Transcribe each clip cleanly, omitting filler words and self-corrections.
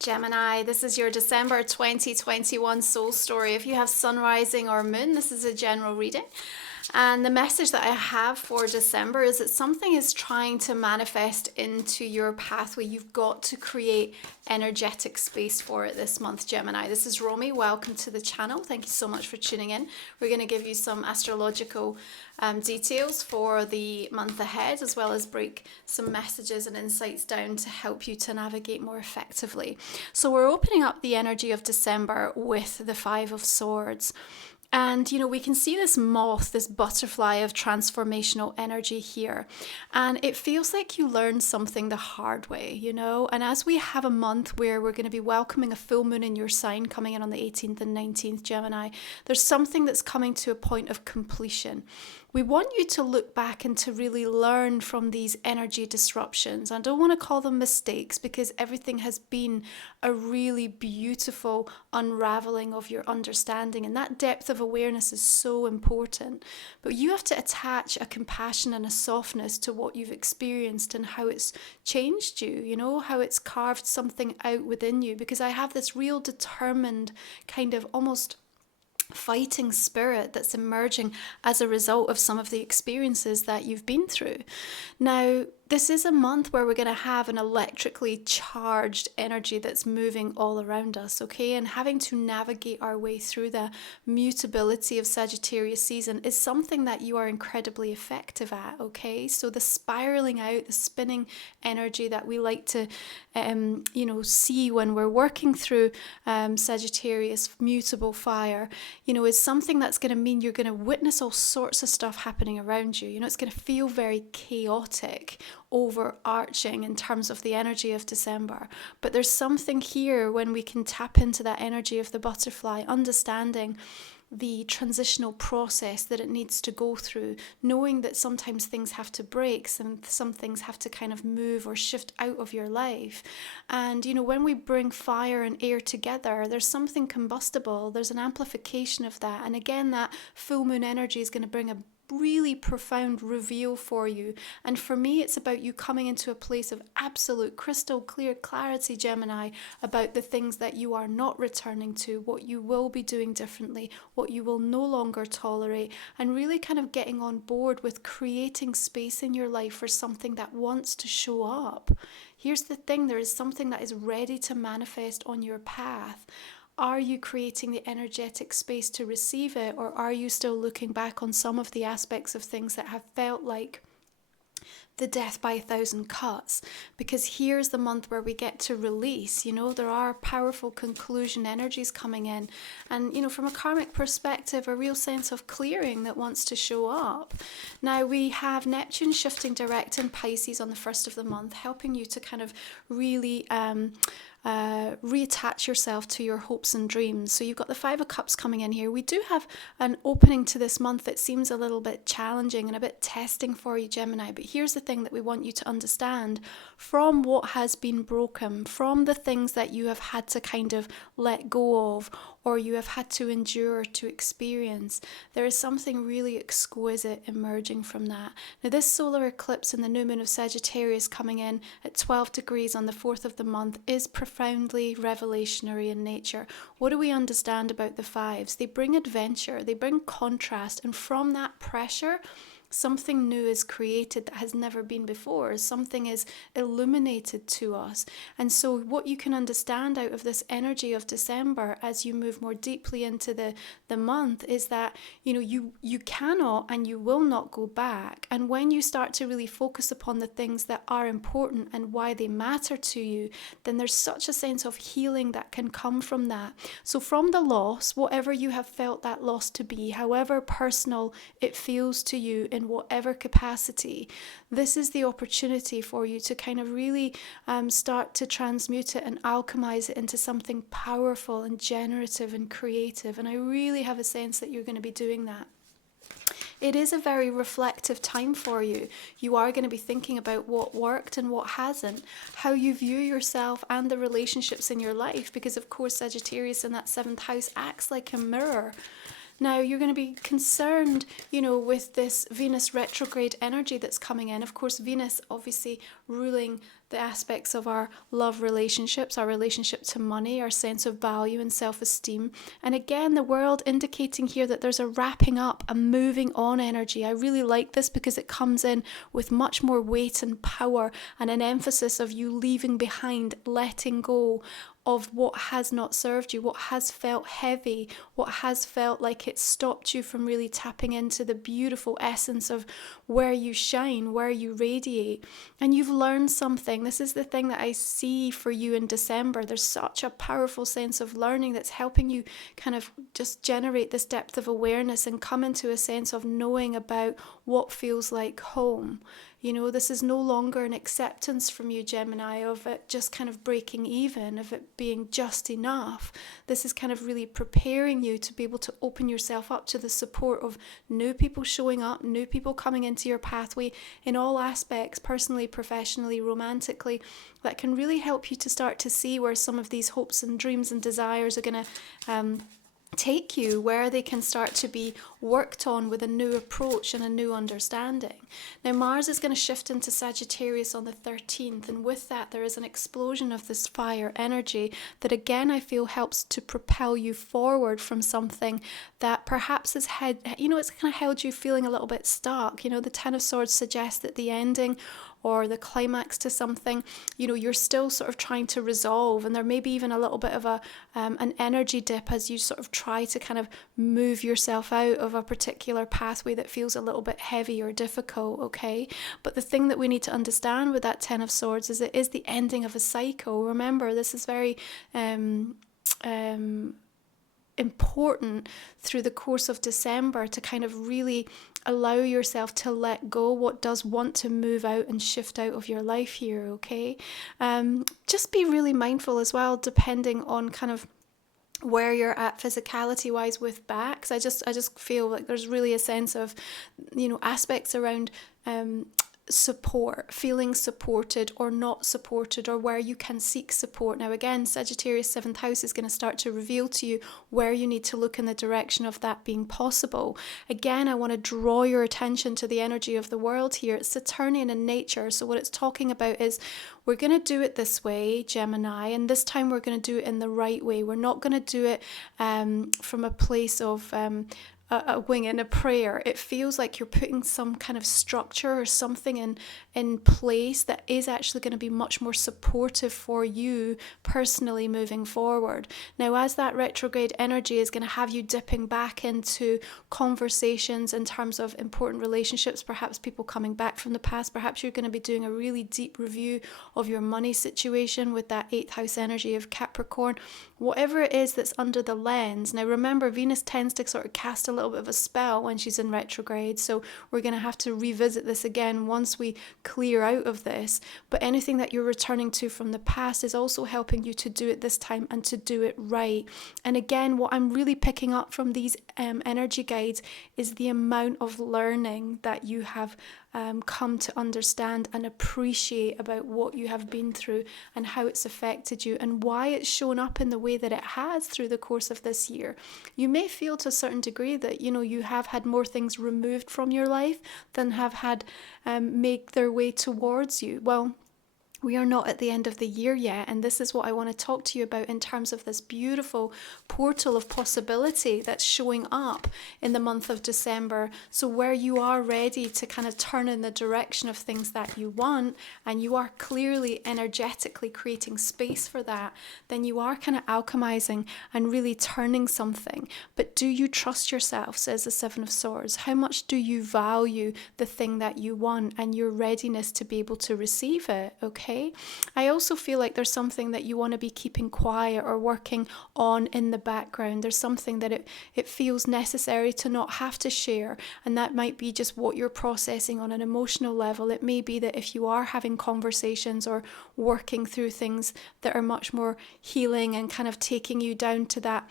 Gemini, this is your December 2021 soul story. If you have sun rising or moon, this is a general reading. And the message that I have for December is that something is trying to manifest into your pathway. You've got to create energetic space for it this month, Gemini. This is Romy. Welcome to the channel. Thank you so much for tuning in. We're going to give you some astrological details for the month ahead, as well as break some messages and insights down to help you to navigate more effectively. So we're opening up the energy of December with the Five of Swords. And, we can see this moth, this butterfly of transformational energy here. And it feels like you learned something the hard way, And as we have a month where we're going to be welcoming a full moon in your sign coming in on the 18th and 19th, Gemini, there's something that's coming to a point of completion. We want you to look back and to really learn from these energy disruptions. I don't want to call them mistakes because everything has been a really beautiful unraveling of your understanding, and that depth of awareness is so important. But you have to attach a compassion and a softness to what you've experienced and how it's changed you, how it's carved something out within you, because I have this real determined kind of almost fighting spirit that's emerging as a result of some of the experiences that you've been through. Now, this is a month where we're going to have an electrically charged energy that's moving all around us, okay? And having to navigate our way through the mutability of Sagittarius season is something that you are incredibly effective at, okay? So the spiraling out, the spinning energy that we like to, see when we're working through Sagittarius mutable fire, is something that's going to mean you're going to witness all sorts of stuff happening around you. It's going to feel very chaotic, overarching in terms of the energy of December. But there's something here when we can tap into that energy of the butterfly, understanding the transitional process that it needs to go through, knowing that sometimes things have to break, some things have to kind of move or shift out of your life. And when we bring fire and air together, there's something combustible, there's an amplification of that. And again, that full moon energy is going to bring a really profound reveal for you. And for me, it's about you coming into a place of absolute crystal clear clarity, Gemini, about the things that you are not returning to, what you will be doing differently, what you will no longer tolerate, and really kind of getting on board with creating space in your life for something that wants to show up. Here's the thing, there is something that is ready to manifest on your path. Are you creating the energetic space to receive it, or are you still looking back on some of the aspects of things that have felt like the death by 1,000 cuts? Because here's the month where we get to release, there are powerful conclusion energies coming in. And, from a karmic perspective, a real sense of clearing that wants to show up. Now, we have Neptune shifting direct in Pisces on the 1st of the month, helping you to kind of really reattach yourself to your hopes and dreams. So you've got the Five of Cups coming in here. We do have an opening to this month that seems a little bit challenging and a bit testing for you, Gemini. But here's the thing that we want you to understand. From what has been broken, from the things that you have had to kind of let go of, or you have had to endure to experience, there is something really exquisite emerging from that. Now, this solar eclipse in the new moon of Sagittarius coming in at 12 degrees on the 4th of the month is profoundly revelationary in nature. What do we understand about the fives? They bring adventure, they bring contrast, and from that pressure, something new is created that has never been before. Something is illuminated to us. And so what you can understand out of this energy of December as you move more deeply into the month is that, you cannot and you will not go back. And when you start to really focus upon the things that are important and why they matter to you, then there's such a sense of healing that can come from that. So from the loss, whatever you have felt that loss to be, however personal it feels to you in whatever capacity, this is the opportunity for you to kind of really start to transmute it and alchemize it into something powerful and generative and creative. And I really have a sense that you're going to be doing that. It is a very reflective time for you. You are going to be thinking about what worked and what hasn't, how you view yourself and the relationships in your life, because of course Sagittarius in that 7th house acts like a mirror. Now, you're going to be concerned, with this Venus retrograde energy that's coming in. Of course, Venus obviously ruling the aspects of our love relationships, our relationship to money, our sense of value and self-esteem. And again, the world indicating here that there's a wrapping up, a moving on energy. I really like this because it comes in with much more weight and power and an emphasis of you leaving behind, letting go of what has not served you, what has felt heavy, what has felt like it stopped you from really tapping into the beautiful essence of where you shine, where you radiate. And you've learned something. This is the thing that I see for you in December. There's such a powerful sense of learning that's helping you kind of just generate this depth of awareness and come into a sense of knowing about what feels like home. You know, this is no longer an acceptance from you, Gemini, of it just kind of breaking even, of it being just enough. This is kind of really preparing you to be able to open yourself up to the support of new people showing up, new people coming into your pathway in all aspects, personally, professionally, romantically, that can really help you to start to see where some of these hopes and dreams and desires are going to take you, where they can start to be worked on with a new approach and a new understanding. Now Mars is going to shift into Sagittarius on the 13th, and with that there is an explosion of this fire energy that again I feel helps to propel you forward from something that perhaps has had, it's kind of held you feeling a little bit stuck. The Ten of Swords suggests that the ending or the climax to something, you're still sort of trying to resolve, and there may be even a little bit of an energy dip as you sort of try to kind of move yourself out of a particular pathway that feels a little bit heavy or difficult, okay? But the thing that we need to understand with that Ten of Swords is it is the ending of a cycle. Remember, this is very important through the course of December to kind of really allow yourself to let go what does want to move out and shift out of your life here, okay? Just be really mindful as well, depending on kind of where you're at physicality wise with backs. I just feel like there's really a sense of, aspects around support, feeling supported or not supported, or where you can seek support. Now again, Sagittarius 7th house is going to start to reveal to you where you need to look in the direction of that being possible. Again, I want to draw your attention to the energy of the world here. It's Saturnian in nature, so what it's talking about is we're going to do it this way, Gemini, and this time we're going to do it in the right way. We're not going to do it from a place of a wing and a prayer. It feels like you're putting some kind of structure or something in place that is actually going to be much more supportive for you personally moving forward. Now, as that retrograde energy is going to have you dipping back into conversations in terms of important relationships, perhaps people coming back from the past, perhaps you're going to be doing a really deep review of your money situation with that 8th house energy of Capricorn. Whatever it is that's under the lens. Now remember, Venus tends to sort of cast a little bit of a spell when she's in retrograde, so we're going to have to revisit this again once we clear out of this. But anything that you're returning to from the past is also helping you to do it this time and to do it right. And again, what I'm really picking up from these energy guides is the amount of learning that you have come to understand and appreciate about what you have been through and how it's affected you and why it's shown up in the way that it has through the course of this year. You may feel to a certain degree that you have had more things removed from your life than have had make their way towards you. Well, we are not at the end of the year yet, and this is what I want to talk to you about in terms of this beautiful portal of possibility that's showing up in the month of December. So where you are ready to kind of turn in the direction of things that you want, and you are clearly energetically creating space for that, then you are kind of alchemizing and really turning something. But do you trust yourself, says the Seven of Swords? How much do you value the thing that you want and your readiness to be able to receive it, okay? I also feel like there's something that you want to be keeping quiet or working on in the background. There's something that it feels necessary to not have to share, and that might be just what you're processing on an emotional level. It may be that if you are having conversations or working through things that are much more healing and kind of taking you down to that,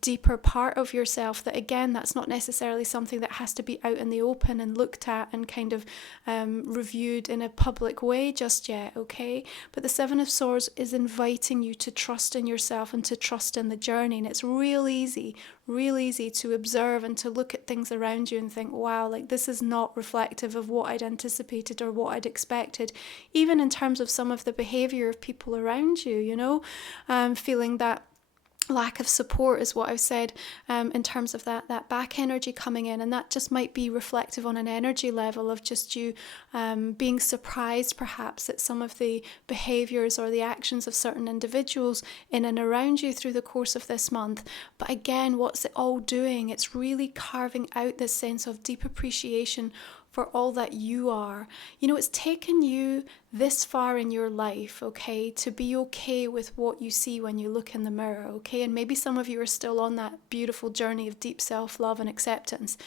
deeper part of yourself. That again, that's not necessarily something that has to be out in the open and looked at and kind of reviewed in a public way just yet, okay? But the Seven of Swords is inviting you to trust in yourself and to trust in the journey. And it's real easy to observe and to look at things around you and think, wow, like this is not reflective of what I'd anticipated or what I'd expected, even in terms of some of the behavior of people around you, feeling that lack of support is what I've said, in terms of that back energy coming in, and that just might be reflective on an energy level of just you being surprised perhaps at some of the behaviors or the actions of certain individuals in and around you through the course of this month. But again, what's it all doing? It's really carving out this sense of deep appreciation for all that you are. It's taken you this far in your life, okay, to be okay with what you see when you look in the mirror, okay? And maybe some of you are still on that beautiful journey of deep self-love and acceptance,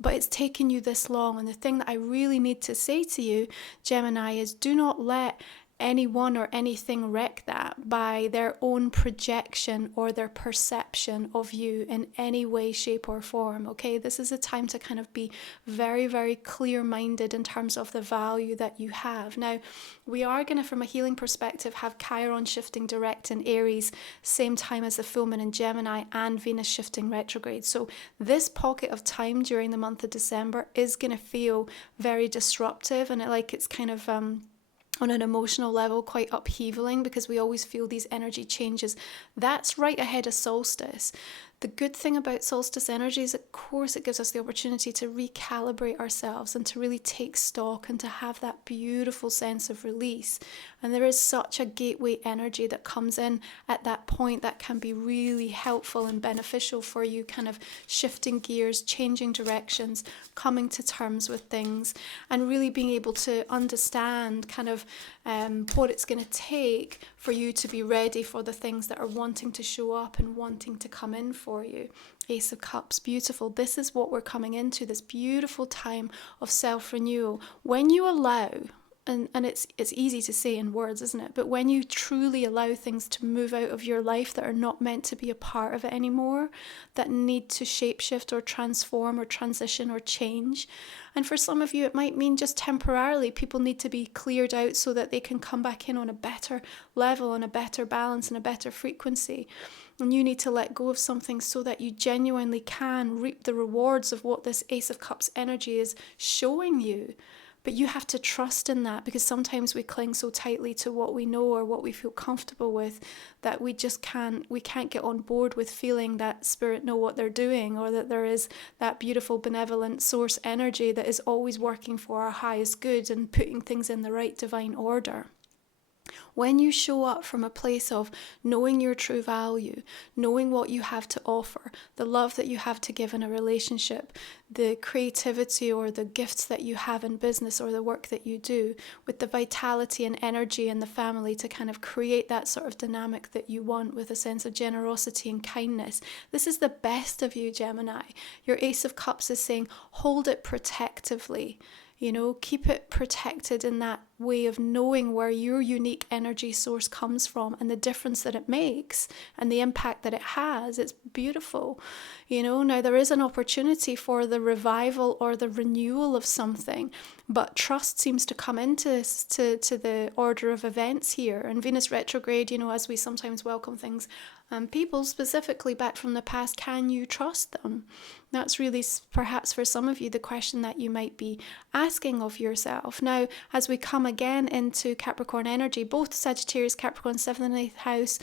but it's taken you this long. And the thing that I really need to say to you, Gemini, is do not let anyone or anything wreck that by their own projection or their perception of you in any way, shape or form, okay? This is a time to kind of be very, very clear-minded in terms of the value that you have. Now, we are going to, from a healing perspective, have Chiron shifting direct in Aries, same time as the full moon in Gemini, and Venus shifting retrograde. So this pocket of time during the month of December is going to feel very disruptive, and it's kind of on an emotional level quite upheavaling, because we always feel these energy changes. That's right ahead of solstice. The good thing about solstice energy is, of course, it gives us the opportunity to recalibrate ourselves and to really take stock and to have that beautiful sense of release. And there is such a gateway energy that comes in at that point that can be really helpful and beneficial for you, kind of shifting gears, changing directions, coming to terms with things, and really being able to understand kind of what it's going to take for you to be ready for the things that are wanting to show up and wanting to come in for you. Ace of Cups, beautiful. This is what we're coming into, this beautiful time of self-renewal. When you allow, and it's easy to say in words, isn't it? But when you truly allow things to move out of your life that are not meant to be a part of it anymore, that need to shapeshift or transform or transition or change. And for some of you, it might mean just temporarily people need to be cleared out so that they can come back in on a better level and a better balance and a better frequency. And you need to let go of something so that you genuinely can reap the rewards of what this Ace of Cups energy is showing you. But you have to trust in that, because sometimes we cling so tightly to what we know or what we feel comfortable with that we can't get on board with feeling that spirit know what they're doing, or that there is that beautiful benevolent source energy that is always working for our highest good and putting things in the right divine order. When you show up from a place of knowing your true value, knowing what you have to offer, the love that you have to give in a relationship, the creativity or the gifts that you have in business or the work that you do, with the vitality and energy in the family to kind of create that sort of dynamic that you want with a sense of generosity and kindness. This is the best of you, Gemini. Your Ace of Cups is saying, hold it protectively. Keep it protected in that way of knowing where your unique energy source comes from and the difference that it makes and the impact that it has. It's beautiful. Now there is an opportunity for the revival or the renewal of something, but trust seems to come into the order of events here. And Venus retrograde, as we sometimes welcome things, people specifically back from the past, can you trust them? That's really perhaps for some of you the question that you might be asking of yourself. Now, as we come again into Capricorn energy, both Sagittarius, Capricorn, 7th and 8th house,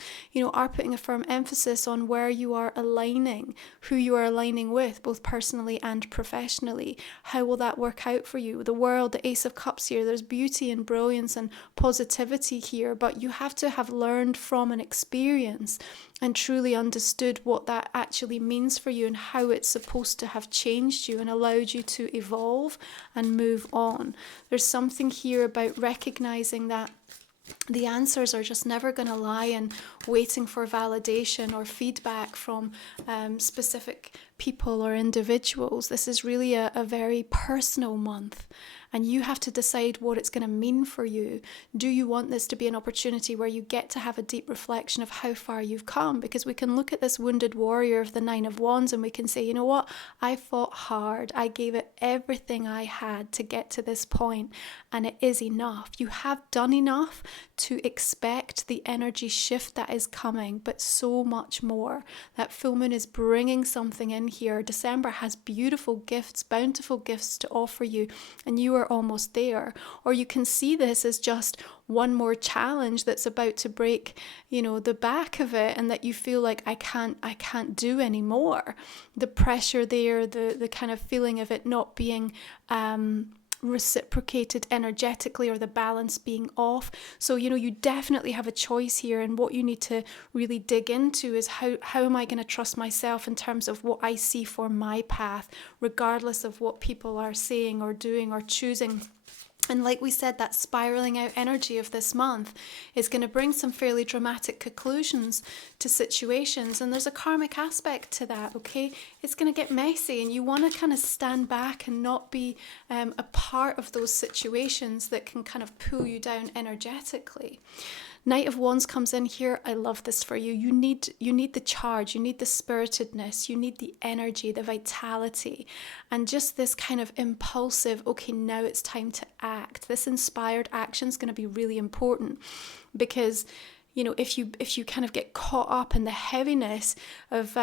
are putting a firm emphasis on where you are aligning, who you are aligning with, both personally and professionally. How will that work out for you? The world, the Ace of Cups here, there's beauty and brilliance and positivity here, but you have to have learned from an experience and truly understood what that actually means for you and how it's supposed to have changed you and allowed you to evolve and move on. There's something here about recognizing that The answers are just never going to lie in waiting for validation or feedback from specific people or individuals. This is really a very personal month, and you have to decide what it's going to mean for you. Do you want this to be an opportunity where you get to have a deep reflection of how far you've come? Because we can look at this wounded warrior of the Nine of Wands and we can say, you know what, I fought hard, I gave it everything I had to get to this point, and it is enough. You have done enough to expect the energy shift that is coming, but so much more. That full moon is bringing something in here. December has beautiful gifts, bountiful gifts to offer you, and you are almost there. Or you can see this as just one more challenge that's about to break, the back of it, and that you feel like I can't do anymore. The pressure there, the kind of feeling of it not being reciprocated energetically, or the balance being off. So you definitely have a choice here, and what you need to really dig into is how am I going to trust myself in terms of what I see for my path, regardless of what people are saying or doing or choosing. And like we said, that spiraling out energy of this month is going to bring some fairly dramatic conclusions to situations. And there's a karmic aspect to that, okay? It's going to get messy, and you want to kind of stand back and not be a part of those situations that can kind of pull you down energetically. Knight of Wands comes in here. I love this for you. You need the charge, you need the spiritedness, you need the energy, the vitality, and just this kind of impulsive, okay, now it's time to act. This inspired action is going to be really important, because if you kind of get caught up in the heaviness of,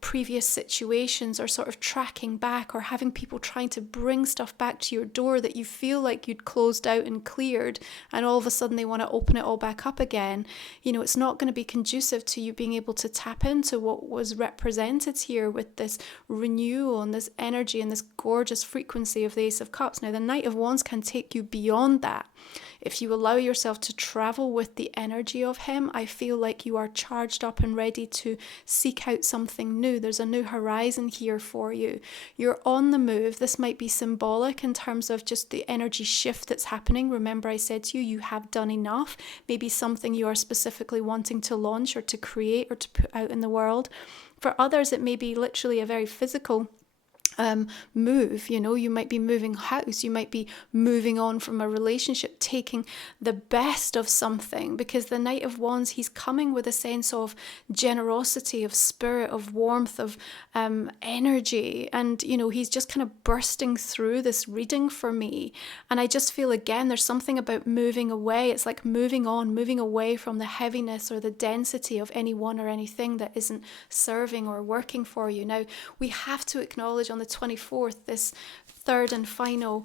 previous situations, or sort of tracking back, or having people trying to bring stuff back to your door that you feel like you'd closed out and cleared, and all of a sudden they want to open it all back up again, it's not going to be conducive to you being able to tap into what was represented here with this renewal and this energy and this gorgeous frequency of the Ace of Cups. Now, the Knight of Wands can take you beyond that. If you allow yourself to travel with the energy of him, I feel like you are charged up and ready to seek out something new. There's a new horizon here for you. You're on the move. This might be symbolic in terms of just the energy shift that's happening. Remember, I said to you, you have done enough. Maybe something you are specifically wanting to launch or to create or to put out in the world. For others, it may be literally a very physical move. You might be moving house, you might be moving on from a relationship, taking the best of something, because the Knight of Wands, he's coming with a sense of generosity, of spirit, of warmth, of energy, and he's just kind of bursting through this reading for me. And I just feel, again, there's something about moving away. It's like moving on, moving away from the heaviness or the density of anyone or anything that isn't serving or working for you. Now, we have to acknowledge on the 24th, this third and final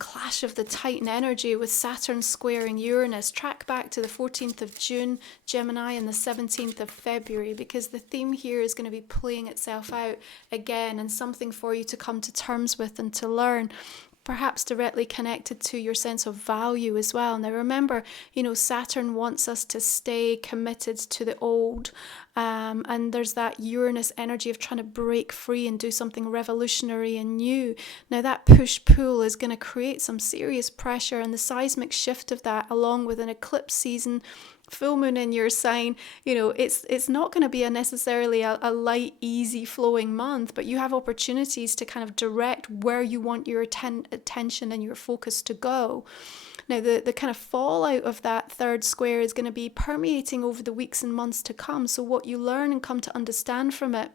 clash of the Titan energy with Saturn squaring Uranus. Track back to the 14th of June, Gemini, and the 17th of February, because the theme here is going to be playing itself out again, and something for you to come to terms with and to learn. Perhaps directly connected to your sense of value as well. Now remember, Saturn wants us to stay committed to the old, and there's that Uranus energy of trying to break free and do something revolutionary and new. Now that push-pull is going to create some serious pressure, and the seismic shift of that, along with an eclipse season, full moon in your sign, it's not going to be necessarily a light, easy flowing month, but you have opportunities to kind of direct where you want your attention and your focus to go. Now, the kind of fallout of that third square is going to be permeating over the weeks and months to come. So what you learn and come to understand from it,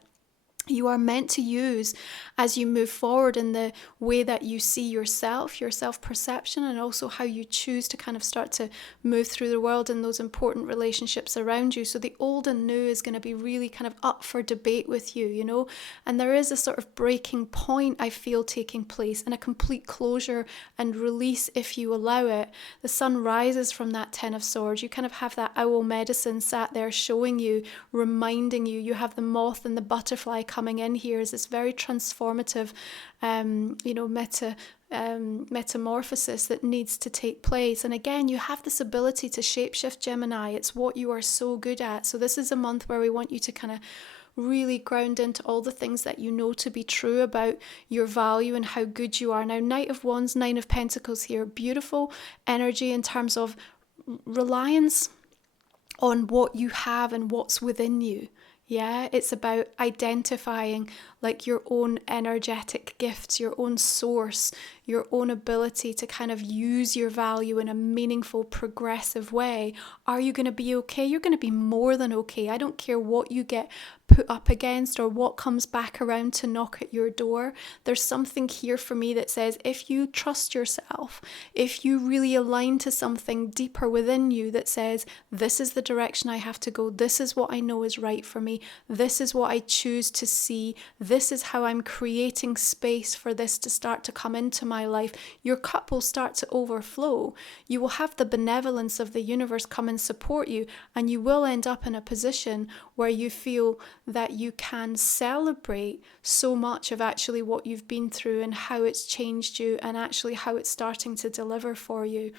you are meant to use as you move forward in the way that you see yourself, your self-perception, and also how you choose to kind of start to move through the world in those important relationships around you. So the old and new is going to be really kind of up for debate with you, and there is a sort of breaking point, I feel, taking place, and a complete closure and release if you allow it. The sun rises from that Ten of Swords. You kind of have that owl medicine sat there showing you, reminding you. You have the moth and the butterfly coming in here is this very transformative, metamorphosis that needs to take place. And again, you have this ability to shapeshift, Gemini. It's what you are so good at. So this is a month where we want you to kind of really ground into all the things that you know to be true about your value and how good you are. Now, Knight of Wands, Nine of Pentacles here, beautiful energy in terms of reliance on what you have and what's within you. Yeah, it's about identifying like your own energetic gifts, your own source, your own ability to kind of use your value in a meaningful, progressive way. Are you going to be okay? You're going to be more than okay. I don't care what you get put up against or what comes back around to knock at your door. There's something here for me that says if you trust yourself, if you really align to something deeper within you that says, this is the direction I have to go, this is what I know is right for me, this is what I choose to see, this is how I'm creating space for this to start to come into my life, your cup will start to overflow. You will have the benevolence of the universe come and support you, and you will end up in a position where you feel that you can celebrate so much of actually what you've been through and how it's changed you and actually how it's starting to deliver for you.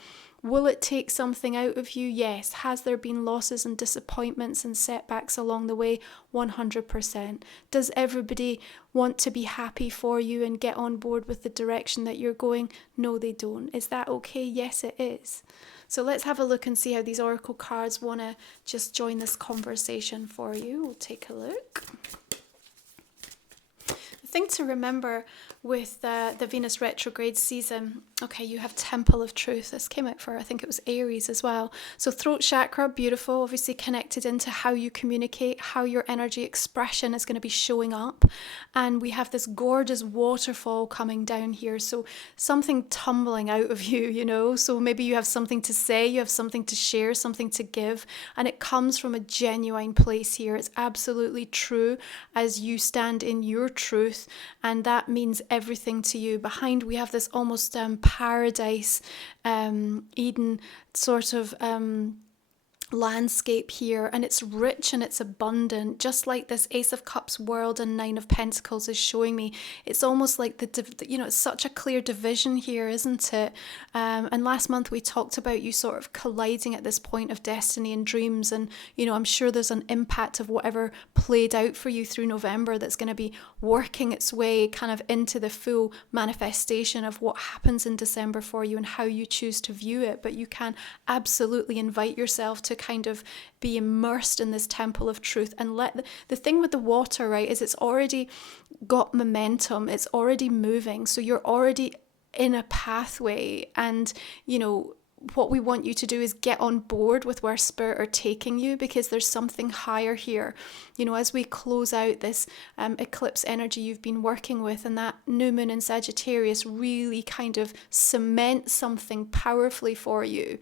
Will it take something out of you? Yes. Has there been losses and disappointments and setbacks along the way? 100%. Does everybody want to be happy for you and get on board with the direction that you're going? No, they don't. Is that okay? Yes, it is. So let's have a look and see how these oracle cards want to just join this conversation for you. We'll take a look. The thing to remember with the Venus retrograde season, okay, you have Temple of Truth. This came out for, I think it was Aries as well. So throat chakra, beautiful, obviously connected into how you communicate, how your energy expression is going to be showing up. And we have this gorgeous waterfall coming down here. So something tumbling out of you, you know. So maybe you have something to say, you have something to share, something to give. And it comes from a genuine place here. It's absolutely true as you stand in your truth. And that means everything to you. Behind we have this almost paradise, Eden sort of landscape here, and it's rich and it's abundant, just like this Ace of Cups world and Nine of Pentacles is showing me. It's almost like it's such a clear division here, isn't it? And last month we talked about you sort of colliding at this point of destiny and dreams, and I'm sure there's an impact of whatever played out for you through November that's going to be working its way kind of into the full manifestation of what happens in December for you and how you choose to view it. But you can absolutely invite yourself to kind of be immersed in this temple of truth and let the thing with the water, right, is it's already got momentum, it's already moving, so you're already in a pathway. And what we want you to do is get on board with where spirit are taking you, because there's something higher here. As we close out this eclipse energy you've been working with, and that new moon in Sagittarius really kind of cements something powerfully for you.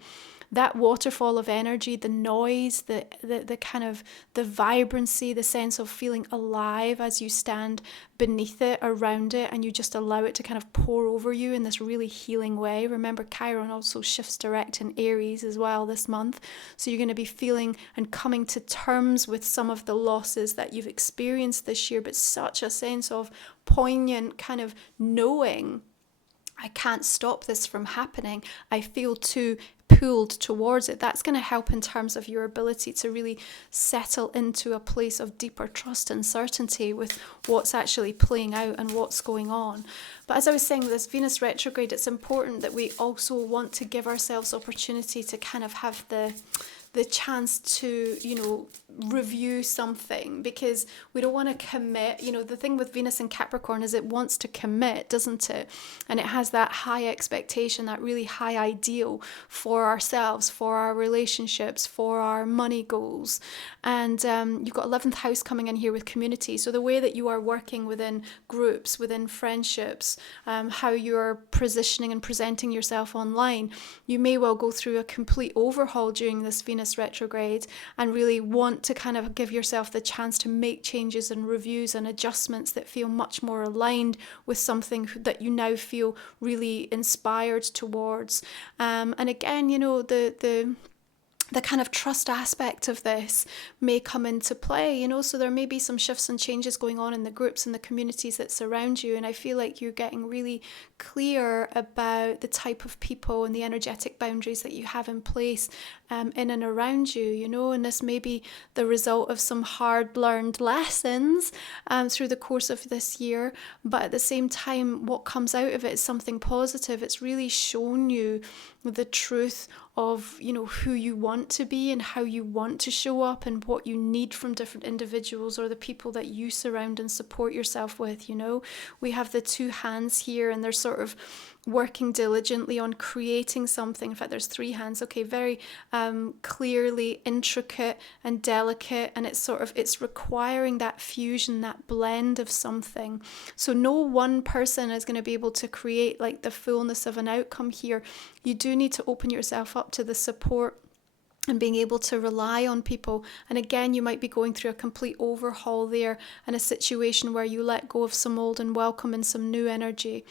That waterfall of energy, the noise, the kind of the vibrancy, the sense of feeling alive as you stand beneath it, around it, and you just allow it to kind of pour over you in this really healing way. Remember, Chiron also shifts direct in Aries as well this month. So you're going to be feeling and coming to terms with some of the losses that you've experienced this year, but such a sense of poignant kind of knowing, I can't stop this from happening. I feel too pulled towards it. That's going to help in terms of your ability to really settle into a place of deeper trust and certainty with what's actually playing out and what's going on. But as I was saying, with this Venus retrograde, it's important that we also want to give ourselves opportunity to kind of have the chance to, review something, because we don't want to commit. The thing with Venus and Capricorn is it wants to commit, doesn't it? And it has that high expectation, that really high ideal for ourselves, for our relationships, for our money goals. And you've got 11th house coming in here with community. So the way that you are working within groups, within friendships, how you're positioning and presenting yourself online, you may well go through a complete overhaul during this Venus retrograde and really want to kind of give yourself the chance to make changes and reviews and adjustments that feel much more aligned with something that you now feel really inspired towards. And again, the kind of trust aspect of this may come into play, so there may be some shifts and changes going on in the groups and the communities that surround you. And I feel like you're getting really clear about the type of people and the energetic boundaries that you have in place, in and around you, you know, and this may be the result of some hard learned lessons through the course of this year, but at the same time, what comes out of it is something positive. It's really shown you the truth of, you know, who you want to be and how you want to show up and what you need from different individuals or the people that you surround and support yourself with. You know, we have the two hands here and they're sort of working diligently on creating something. In fact, there's three hands. Okay, very clearly intricate and delicate, and it's requiring that fusion, that blend of something. So no one person is going to be able to create like the fullness of an outcome here. You do need to open yourself up to the support and being able to rely on people. And again, you might be going through a complete overhaul there and a situation where you let go of some old and welcome in some new energy.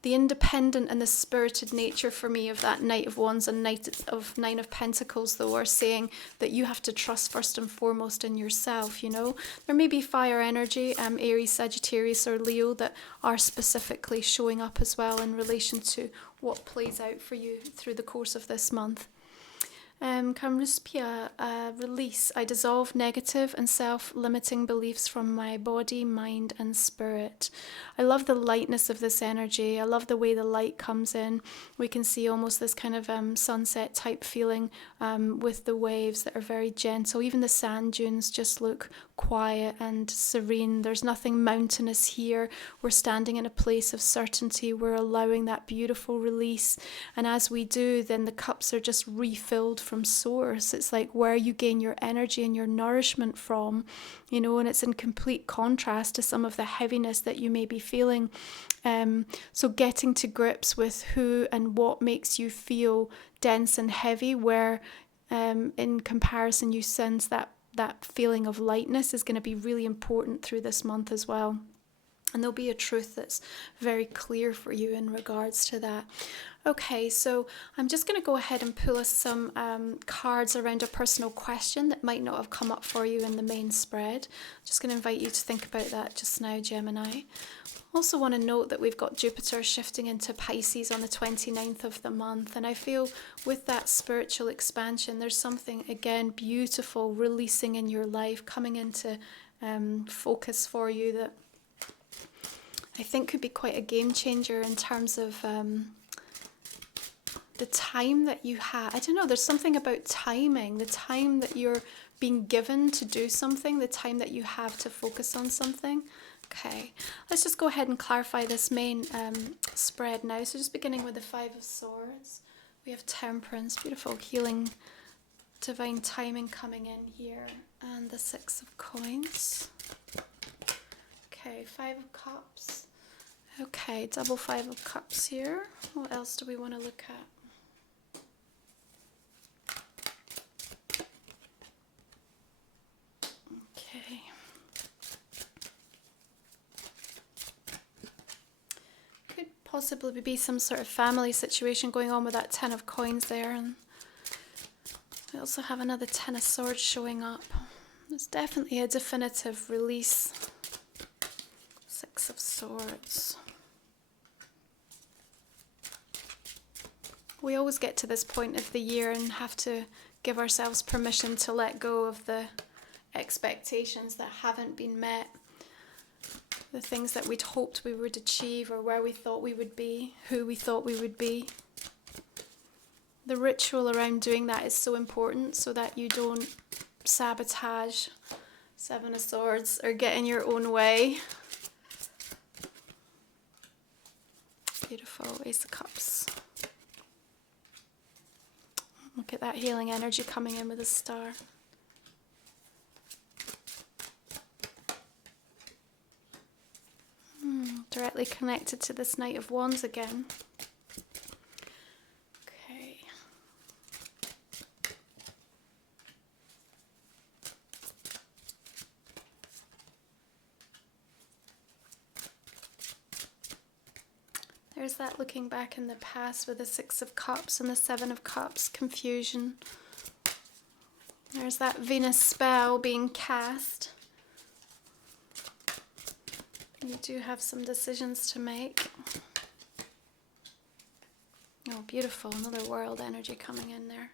The independent and the spirited nature for me of that Knight of Wands and Nine of Pentacles, though, are saying that you have to trust first and foremost in yourself, you know. There may be fire energy, Aries, Sagittarius or Leo, that are specifically showing up as well in relation to what plays out for you through the course of this month. Kamruspia, release. I dissolve negative and self-limiting beliefs from my body, mind and spirit. I love the lightness of this energy. I love the way the light comes in. We can see almost this kind of sunset type feeling with the waves that are very gentle. Even the sand dunes just look quiet and serene. There's nothing mountainous here. We're standing in a place of certainty. We're allowing that beautiful release. And as we do, then the cups are just refilled from source. It's like where you gain your energy and your nourishment from, you know, and it's in complete contrast to some of the heaviness that you may be feeling. So getting to grips with who and what makes you feel dense and heavy, where in comparison you sense that feeling of lightness is going to be really important through this month as well. And there'll be a truth that's very clear for you in regards to that. Okay, so I'm just going to go ahead and pull us some cards around a personal question that might not have come up for you in the main spread. I'm just going to invite you to think about that just now, Gemini. Also want to note that we've got Jupiter shifting into Pisces on the 29th of the month, and I feel with that spiritual expansion there's something again beautiful releasing in your life, coming into focus for you, that I think could be quite a game changer in terms of the time that you have. I don't know, there's something about timing, the time that you're being given to do something, the time that you have to focus on something. Okay, let's just go ahead and clarify this main spread now. So just beginning with the Five of Swords, we have Temperance, beautiful healing, divine timing coming in here, and the Six of Coins. Okay, Five of Cups. Okay, double Five of Cups here. What else do we want to look at? Okay. Could possibly be some sort of family situation going on with that Ten of Coins there. And we also have another Ten of Swords showing up. There's definitely a definitive release. Six of Swords. We always get to this point of the year and have to give ourselves permission to let go of the expectations that haven't been met, the things that we'd hoped we would achieve, or where we thought we would be, who we thought we would be. The ritual around doing that is so important so that you don't sabotage Seven of Swords or get in your own way. Beautiful, Ace of Cups. Look at that healing energy coming in with a star. Directly connected to this Knight of Wands again. Okay. There's that looking back in the past with the Six of Cups and the Seven of Cups, confusion. There's that Venus spell being cast. You do have some decisions to make. Oh, beautiful. Another world energy coming in there.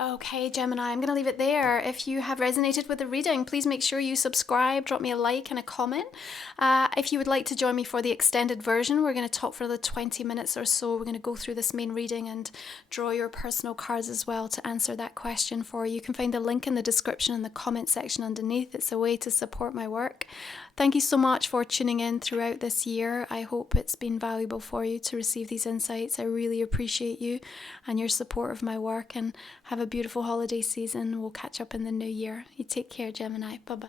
Okay, Gemini, I'm going to leave it there. If you have resonated with the reading, please make sure you subscribe, drop me a like and a comment. If you would like to join me for the extended version, we're going to talk for the 20 minutes or so. We're going to go through this main reading and draw your personal cards as well to answer that question for you. You can find the link in the description and the comment section underneath. It's a way to support my work. Thank you so much for tuning in throughout this year. I hope it's been valuable for you to receive these insights. I really appreciate you and your support of my work, and have a beautiful holiday season. We'll catch up in the new year. You take care, Gemini. Bye-bye.